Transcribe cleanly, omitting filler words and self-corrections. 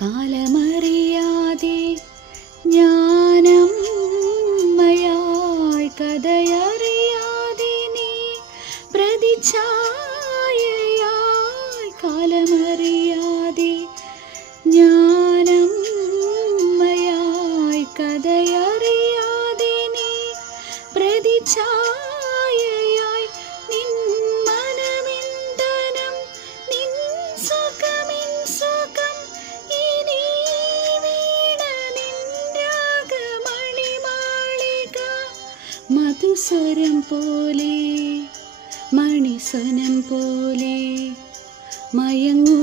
കാലമറിയാതെ ജ്ഞാനമ്മയായി കഥയറിയാതെ നീ പ്രതിച്ഛായയായി. കാലമറിയാതെ ജ്ഞാനമ്മയായി കഥയറിയാതെ നീ പ്രതിച്ഛായയായി. നിൻ മനമിന്ധനം, നിൻ സുഖമിൻ സുഖം, ഇനി വീണ നിൻ രാഗമണിമാളിക. മധുസ്വരം പോലെ മണിസ്വനം പോലെ മയങ്ങൂ